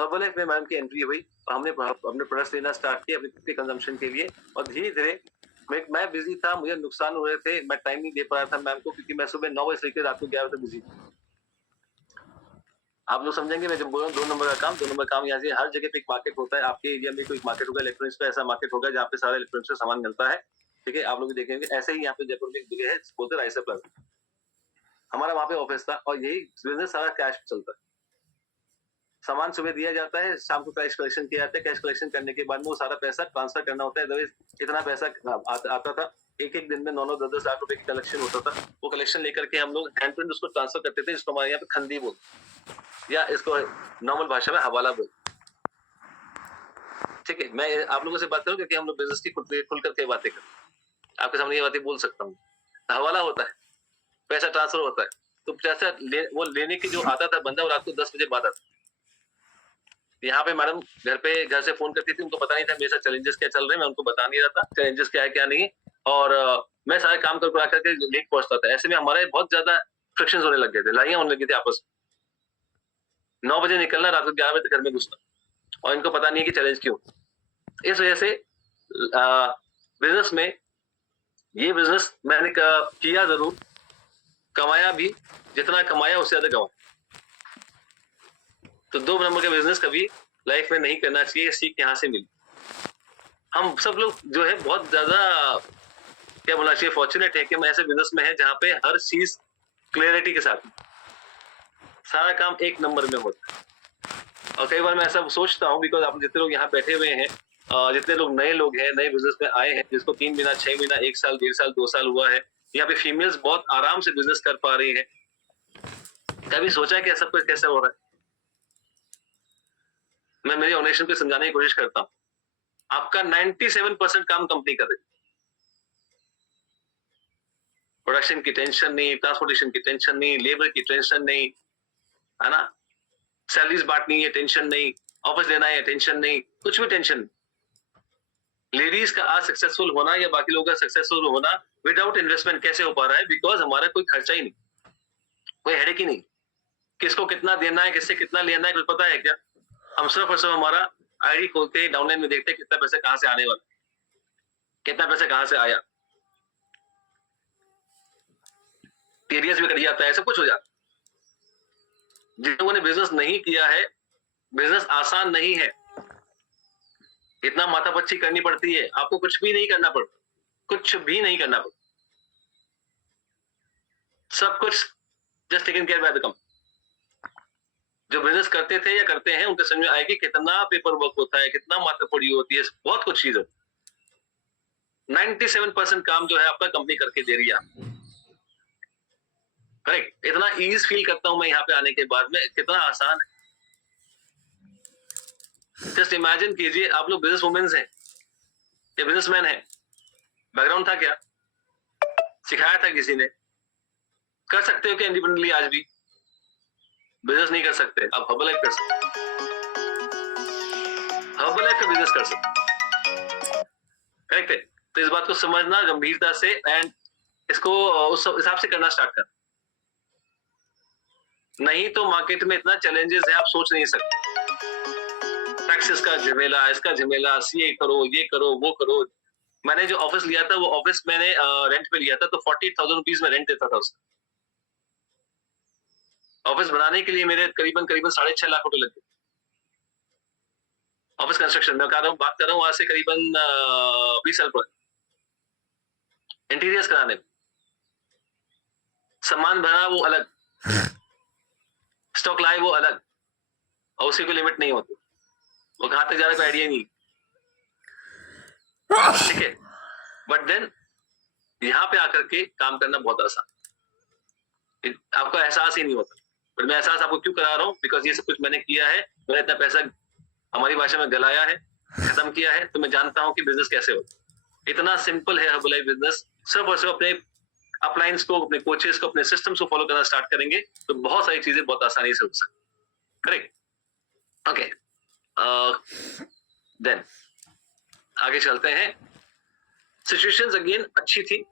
Herbalife में madam की entry हुई और हमने अपने प्रोडक्ट्स लेना स्टार्ट किए अपने खुद के कंजम्पशन के लिए और धीरे-धीरे मैं बिज़ी था, मुझे नुकसान हो रहे थे, मैं टाइम नहीं दे पा रहा था मैम को क्योंकि मैं सुबह 9 बजे से लेके रात को 11 बजे तक बिज़ी था। आप लोग समझेंगे मैं जब बोल रहा हूँ 2 नंबर का काम, 2 नंबर का काम यहाँ से हर जगह पे एक मार्केट होता है। आपके एरिया में कोई मार्केट होगा इलेक्ट्रॉनिक्स का ऐसा मार्केट होगा जहाँ पे सारा इलेक्ट्रॉनिक्स का सामान मिलता है। ठीक है? आप लोग भी देखेंगे ऐसे ही यहाँ पे जयपुर में एक जगह है बोलते हैं राइसा प्लाजा। हमारा वहाँ पे ऑफिस था और यही बिज़नेस सारा कैश पे चलता है। सामान सुबह दिया जाता है, शाम को कैश कलेक्शन किया जाता है। कैश कलेक्शन करने के बाद में वो सारा पैसा ट्रांसफर करना होता है। अदरवाइज़ इतना पैसा आता था। एक-एक दिन में 9-9 10-10 लाख रुपए का कलेक्शन होता था। वो कलेक्शन लेकर के हम लोग हैंड टू हैंड उसको ट्रांसफर करते थे जिसको हमारे यहाँ पे खंडी बोलते हैं या इसको नॉर्मल भाषा में हवाला बोलते हैं। ठीक है? मैं आप लोगों से बात करूँ क्योंकि हम लोग बिज़नेस की खुल कर के बातें करते हैं। आपके सामने ये बातें बोल सकता हूँ। हवाला होता है, पैसा ट्रांसफर होता है। तो पैसा वो लेने की जो आता था बंदा वो रात को 10 बजे बाद आता। यहाँ पे मैडम घर से फ़ोन करती थी, उनको पता नहीं था मेरे साथ चैलेंजेस क्या चल रहे हैं, मैं उनको बता नहीं रहा था, चैलेंजेस क्या है, क्या नहीं और मैं सारे काम कर के लेट पहुँचता था। ऐसे में हमारे बहुत ज़्यादा फ्रिक्शंस होने लग गए थे, लड़ाइयाँ होने लगी थी आपस में। 9 बजे निकलना, रात को 11 बजे तक घर में घुसना और इनको पता नहीं है कि चैलेंज क्यों? इस वजह से बिज़नेस में ये बिज़नेस मैंने किया ज़रूर, कमाया भी, जितना कमाया उससे ज़्यादा गँवाया। तो 2 नंबर का बिज़नेस कभी लाइफ में नहीं करना चाहिए, सीख यहाँ से मिली। हम सब लोग जो है बहुत ज़्यादा क्या बोलना चाहिए फॉर्च्यूनेट है कि हम ऐसे बिज़नेस में हैं जहाँ पे हर चीज़ क्लैरिटी के साथ सारा काम एक नंबर में होता है। और कई बार मैं ऐसा सोचता हूँ बिकॉज़ आप जितने लोग यहाँ बैठे हुए हैं जितने लोग नए लोग हैं, नए बिज़नेस में आए हैं, जिसको 3 महीना, 6 महीना, 1 साल, 1.5 साल, 2 साल हुआ है, यहाँ पे फीमेल्स बहुत आराम से बिज़नेस कर पा रही हैं। कभी सोचा है कि ऐसा कुछ कैसे हो रहा है? मैं मेरी ऑर्गेनाइजेशन को समझाने की कोशिश करता हूँ। आपका 97% काम कंपनी कर रही है। प्रोडक्शन की टेंशन नहीं, ट्रांसपोर्टेशन की टेंशन नहीं, लेबर की टेंशन नहीं, है ना? सैलरीज बांटनी है, टेंशन नहीं, ऑफिस लेना है, टेंशन नहीं, कुछ भी टेंशन नहीं। लेडीज का आज सक्सेसफुल होना या बाकी लोगों का सक्सेसफुल होना विदाउट इन्वेस्टमेंट कैसे हो पा रहा है? बिकॉज हमारा कोई खर्चा ही नहीं, कोई हेडेक ही नहीं। किसको कितना देना है, किससे कितना लेना है, कुछ पता है क्या? हम सिर्फ और सिर्फ हमारा आईडी खोलते हैं, डाउनलाइन में देखते हैं कितना पैसा कहाँ से आने वाला, कितना पैसा कहाँ से आया, टीडीएस भी कट जाता है, सब कुछ हो जाता है। जिन लोगों ने बिजनेस नहीं किया है, बिजनेस आसान नहीं है, इतना माथापच्ची करनी पड़ती है, आपको कुछ भी नहीं करना पड़ता, कुछ भी नहीं करना पड़ता, सब कुछ just taken care by the company. जो बिजनेस करते थे या करते हैं उनके समझ में आएगी कितना पेपर वर्क होता है, कितना माथापड़ी होती है, बहुत कुछ चीज होती है। 97% काम जो है आपका कंपनी करके दे रही है आपको। करेक्ट, इतना ईज फील करता हूं मैं यहाँ पे आने के बाद में, कितना आसान है। जस्ट इमेजिन कीजिए आप लोग बिजनेस वुमेन्स हैं या बिजनेसमैन हैं, बैकग्राउंड था क्या, सिखाया था किसी ने, कर सकते हो क्या इंडिपेंडेंटली आज भी? बिजनेस नहीं कर सकते, आप हर्बलाइफ कर सकते, हर्बलाइफ का बिजनेस कर सकते। करेक्ट है? तो इस बात को समझना गंभीरता से एंड इसको उस हिसाब से करना स्टार्ट कर, नहीं तो मार्केट में इतना चैलेंजेस है आप सोच नहीं सकते। टैक्सेस का झमेला, इसका झमेला, सीए करो, ये करो, वो करो। मैंने जो ऑफिस लिया था वो ऑफिस मैंने रेंट पे लिया था तो 40,000 रुपीज में रेंट देता था उसका। ऑफिस बनाने के लिए मेरे करीबन करीबन 6.5 लाख रुपए लगे। ऑफिस कंस्ट्रक्शन में बात कर रहा हूँ आज से करीबन 20 साल पर। इंटीरियर्स कराने में सामान भरा वो अलग, स्टॉक लाए वो अलग, और उसी को लिमिट नहीं होती, वो कहां तक जा रहा है कोई आइडिया नहीं। ठीक है, बट देन यहाँ पे आकर के काम करना बहुत आसान, आपको एहसास ही नहीं होता। पर मैं एहसास आपको क्यों करा रहा हूँ, बिकॉज ये सब कुछ मैंने किया है, मैंने इतना पैसा हमारी भाषा में गलाया है, खत्म किया है, तो मैं जानता हूँ कि बिजनेस कैसे होता है। इतना सिंपल है हर्बलाइफ बिजनेस। सिर्फ और सिर्फ अपने अपलाइंस को, अपने कोचेस को, अपने सिस्टम्स को फॉलो करना स्टार्ट करेंगे तो बहुत सारी चीजें बहुत आसानी से हो सकती। करेक्ट, ओके, देन आगे चलते हैं। सिचुएशंस अगेन अच्छी थी,